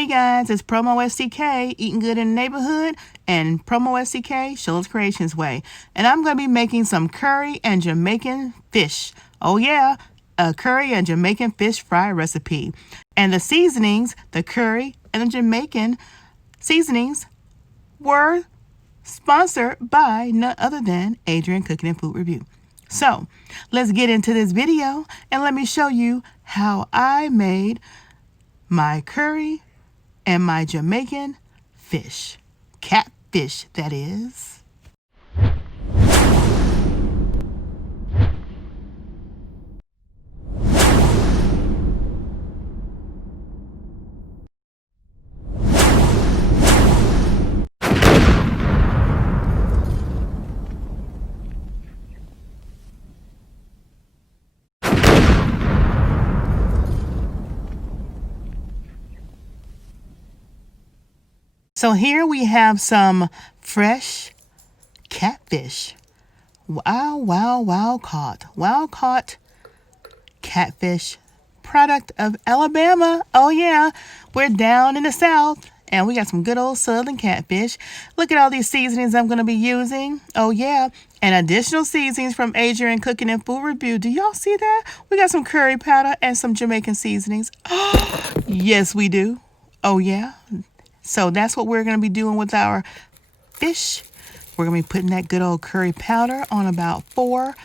Hey guys, it's PromoSTK, eating good in the neighborhood, and PromoSTK, Sheila's Creations way. And I'm going to be making some curry and Jamaican fish. Oh yeah, a curry and Jamaican fish fry recipe. And the seasonings, the curry and the Jamaican seasonings, were sponsored by none other than Adrian Cooking and Food Review. So, let's get into this video and let me show you how I made my curry and my Jamaican fish. Catfish, that is. So here we have some fresh catfish. Wild caught catfish, product of Alabama. Oh yeah, we're down in the South and we got some good old southern catfish. Look at all these seasonings I'm going to be using. Oh yeah, and additional seasonings from Adrian Cooking and Food Review. Do y'all see that? We got some curry powder and some Jamaican seasonings. Yes, we do. Oh yeah. So that's what we're going to be doing with our fish. We're going to be putting that good old curry powder on about four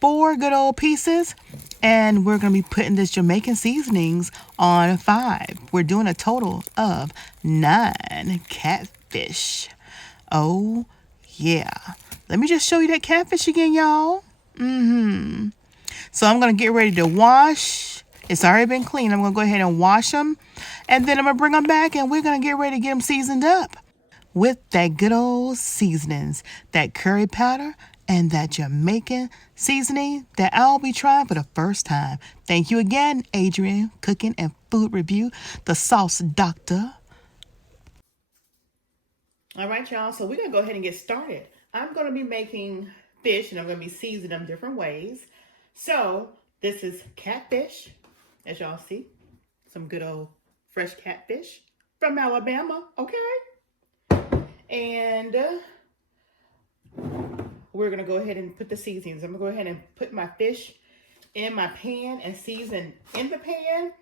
good old pieces. And we're going to be putting this Jamaican seasonings on 5. We're doing a total of 9 catfish. Oh, yeah. Let me just show you that catfish again, y'all. So I'm going to get ready to wash. It's already been cleaned. I'm going to go ahead and wash them. And then I'm going to bring them back and we're going to get ready to get them seasoned up with that good old seasonings, that curry powder and that Jamaican seasoning that I'll be trying for the first time. Thank you again, Adrian Cooking and Food Review, the sauce doctor. All right, y'all. So we're going to go ahead and get started. I'm going to be making fish and I'm going to be seasoning them different ways. So this is catfish, as y'all see. Some good old fresh catfish from Alabama, okay? And we're going to go ahead and put the seasonings. I'm going to go ahead and put my fish in my pan and season in the pan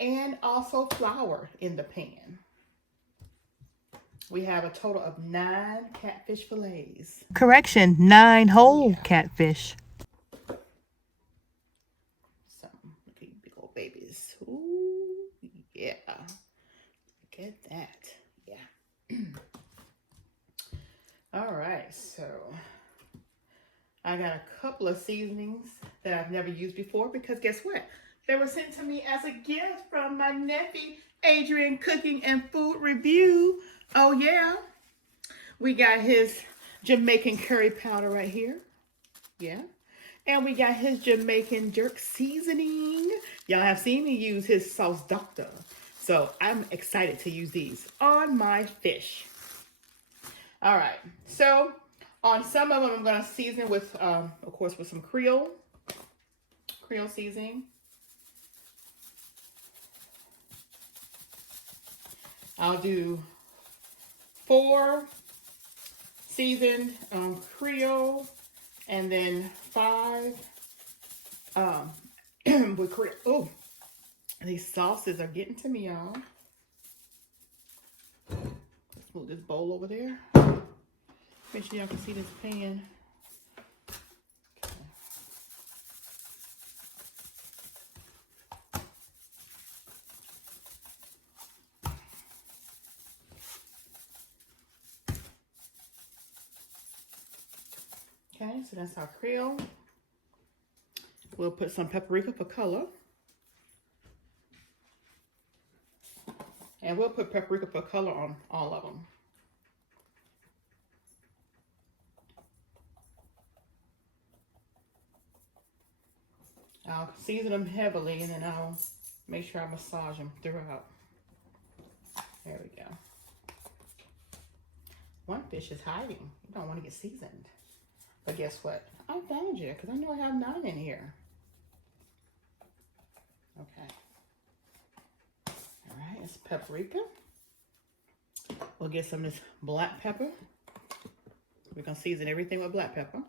and also flour in the pan. We have a total of 9 catfish fillets. Correction, 9 whole catfish. So, look at these big old babies. Ooh, yeah. Look at that. Yeah. All right, so I got a couple of seasonings that I've never used before because guess what? They were sent to me as a gift from my nephew, Adrian Cooking and Food Review. Oh yeah. We got his Jamaican curry powder right here. Yeah. And we got his Jamaican jerk seasoning. Y'all have seen me use his sauce doctor. So I'm excited to use these on my fish. All right. So on some of them, I'm going to season with, of course, with some Creole seasoning. I'll do 4 seasoned Creole and then 5 with Creole. Oh, these sauces are getting to me, y'all. Let's move this bowl over there. Make sure y'all can see this pan. Okay, so that's our Creole. We'll put some paprika for color. And we'll put paprika for color on all of them. I'll season them heavily and then I'll make sure I massage them throughout. There we go. One fish is hiding. You don't want to get seasoned. But guess what? I found you because I know I have 9 in here. Okay. All right. It's paprika. We'll get some of this black pepper. We're gonna season everything with black pepper.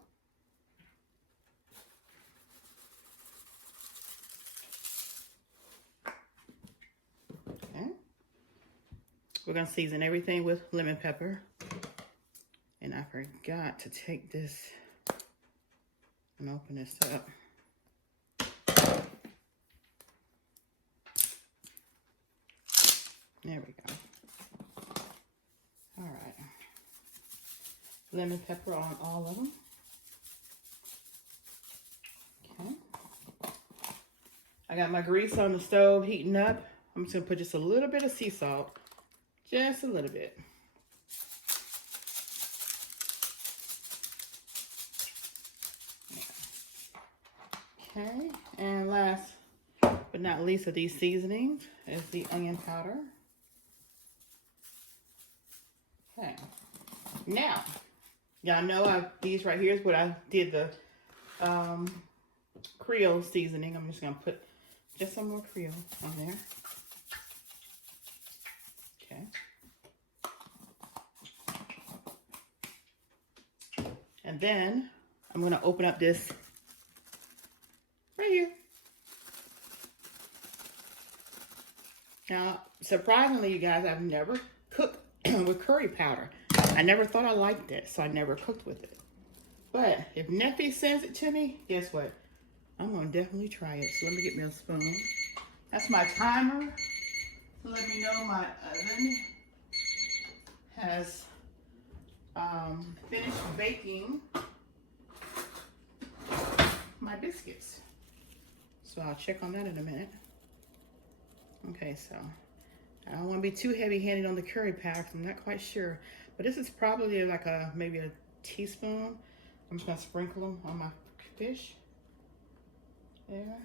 Okay. We're gonna season everything with lemon pepper. And I forgot to take this and open this up. There we go. All right. Lemon pepper on all of them. Okay. I got my grease on the stove heating up. I'm just gonna put just a little bit of sea salt. Just a little bit. Okay, and last but not least of these seasonings is the onion powder. Okay, now, y'all know these right here is what I did the Creole seasoning. I'm just gonna put just some more Creole on there. Okay. And then I'm gonna open up this right here. Now, surprisingly, you guys, I've never cooked with curry powder. I never thought I liked it, so I never cooked with it. But if Nephi sends it to me, guess what? I'm gonna definitely try it. So let me get me a spoon. That's my timer to let me know my oven has finished baking my biscuits. So I'll check on that in a minute. Okay, so I don't want to be too heavy-handed on the curry powder because I'm not quite sure. But this is probably like maybe a teaspoon. I'm just going to sprinkle them on my fish. There.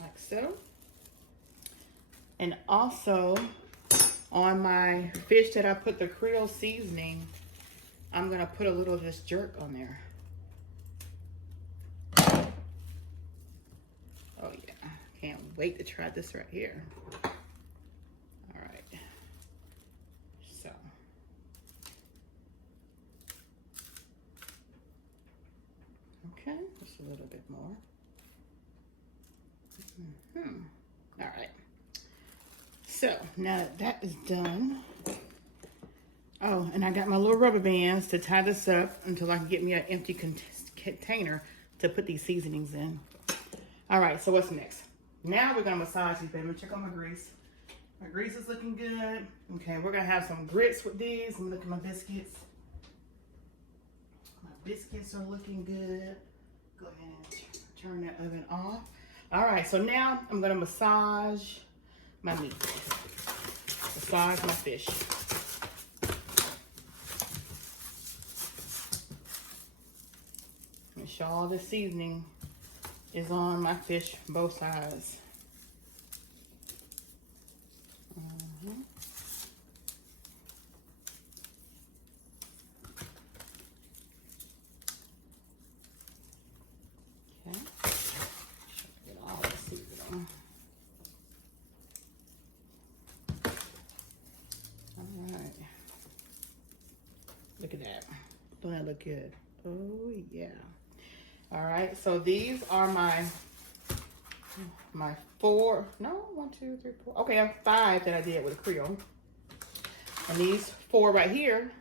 Like so. And also on my fish that I put the Creole seasoning, I'm going to put a little of this jerk on there. Oh yeah, can't wait to try this right here. All right, so. Okay, just a little bit more. All right, so now that is done. Oh, and I got my little rubber bands to tie this up until I can get me an empty container to put these seasonings in. All right, so what's next? Now we're gonna massage these, baby. Let me check on my grease. My grease is looking good. Okay, we're gonna have some grits with these. Let me look at my biscuits. My biscuits are looking good. Go ahead and turn that oven off. All right, so now I'm gonna massage my meat. Massage my fish. Make sure all the seasoning is on my fish, both sides. Okay. Get all the seasoning. All right. Look at that. Don't that look good? Oh yeah. All right, so these are my 4, no, 1, 2, 3, 4. Okay, I have 5 that I did with a Creole. And these 4 right here,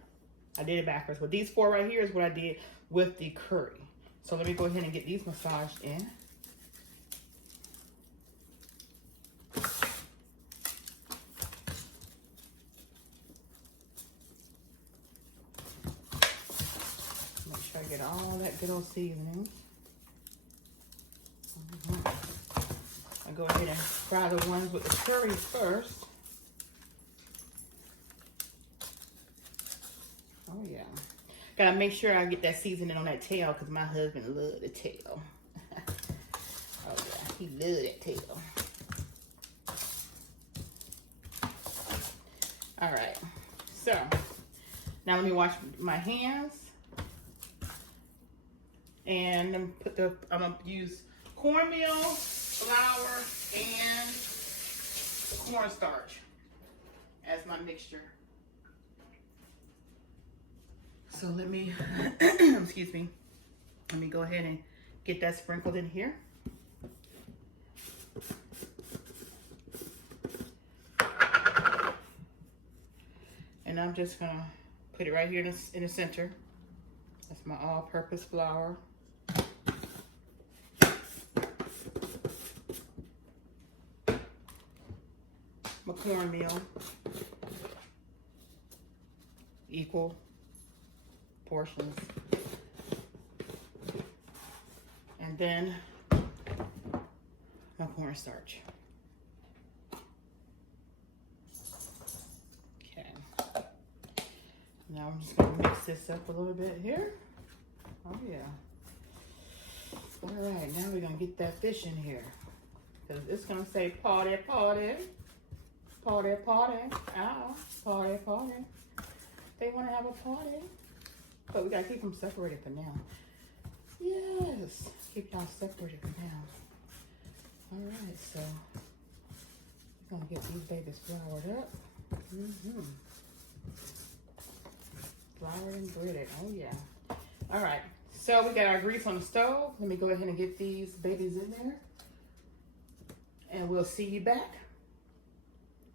I did it backwards, but these 4 right here is what I did with the curry. So let me go ahead and get these massaged in. Make sure I get all that good old seasoning. I'll go ahead and fry the ones with the curry first. Oh yeah. Gotta make sure I get that seasoning on that tail because my husband loves the tail. Oh yeah, he loves that tail. All right, so now let me wash my hands. And I'm gonna use cornmeal, flour, and cornstarch as my mixture. So let me, excuse me, let me go ahead and get that sprinkled in here. And I'm just gonna put it right here in the center. That's my all-purpose flour. My cornmeal, equal portions. And then my cornstarch. Okay. Now I'm just gonna mix this up a little bit here. Oh yeah. All right, now we're gonna get that fish in here. Because it's gonna say party, party. Party, party. Ow, party, party. They wanna have a party. But we gotta keep them separated for now. Yes, keep y'all separated for now. All right, so we're gonna get these babies floured up. Floured and breaded, oh yeah. All right, so we got our grease on the stove. Let me go ahead and get these babies in there. And we'll see you back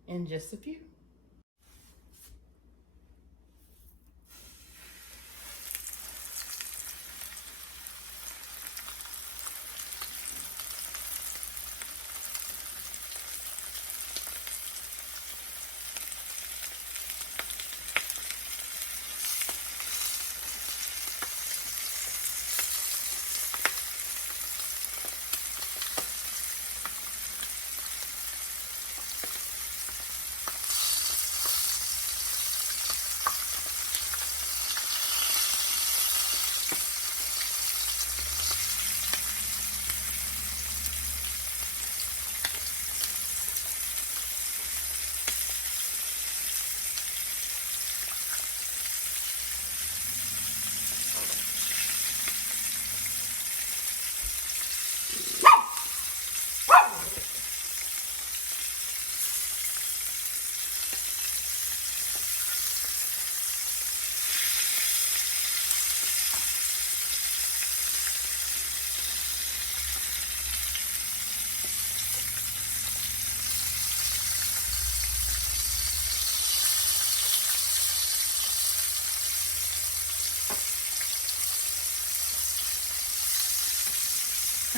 in just a few.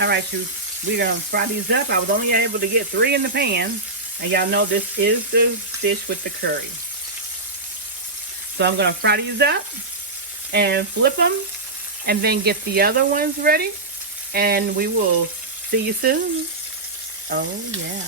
All right, we're gonna fry these up. I was only able to get 3 in the pan, and y'all know this is the dish with the curry. So I'm gonna fry these up and flip them, and then get the other ones ready, and we will see you soon. Oh yeah.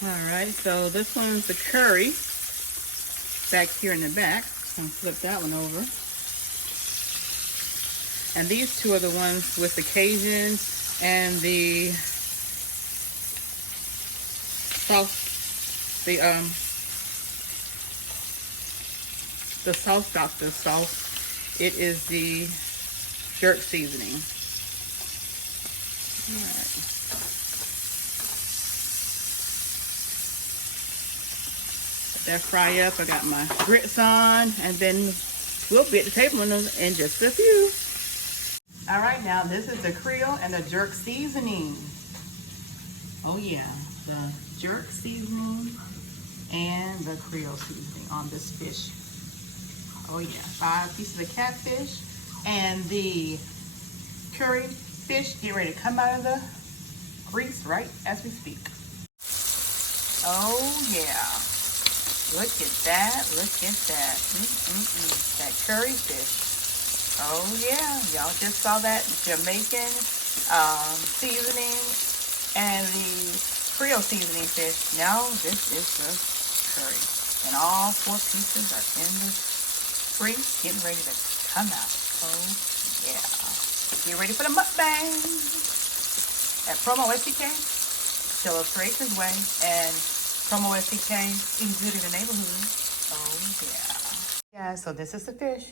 All right, so this one's the curry back here in the back. I'm gonna flip that one over. And these two are the ones with the Cajun and the sauce, the sauce doctor sauce. It is the jerk seasoning. All right. Let that fry up. I got my grits on, and then We'll be at the table in just a few. All right, now this is the Creole and the jerk seasoning. Oh yeah, the jerk seasoning and the Creole seasoning on this fish. Oh yeah, 5 pieces of catfish and the curry fish get ready to come out of the grease right as we speak. Oh yeah, look at that, look at that. That curry fish. Oh yeah, y'all just saw that Jamaican seasoning and the Creole seasoning fish. Now this is the curry. And all 4 pieces are in the grease, getting ready to come out. Oh yeah. Get ready for the mukbang. At PromoSTK, still up Tracy's way. And PromoSTK, eating good in the neighborhood. Oh yeah. Yeah, so this is the fish.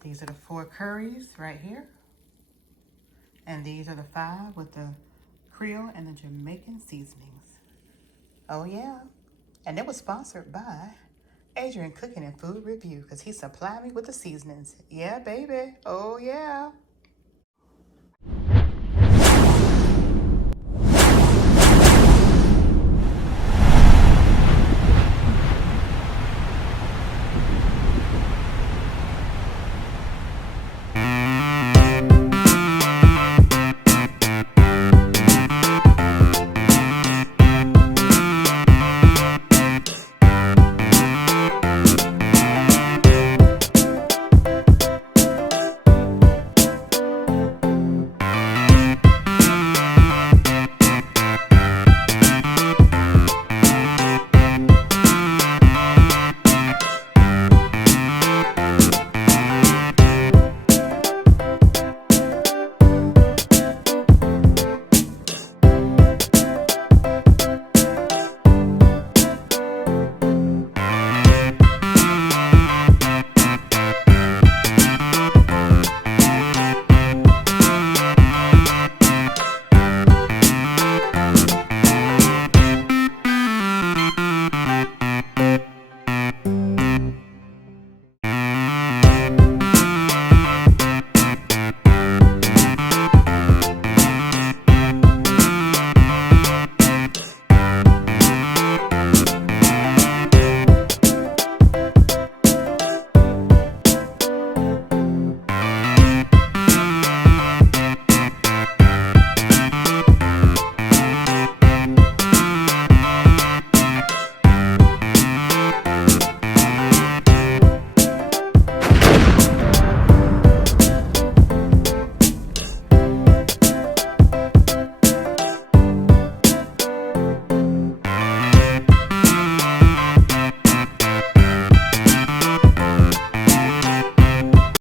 These are the 4 curries right here. And these are the 5 with the Creole and the Jamaican seasonings. Oh yeah. And it was sponsored by Adrian Cooking and Food Review because he supplied me with the seasonings. Yeah, baby. Oh yeah.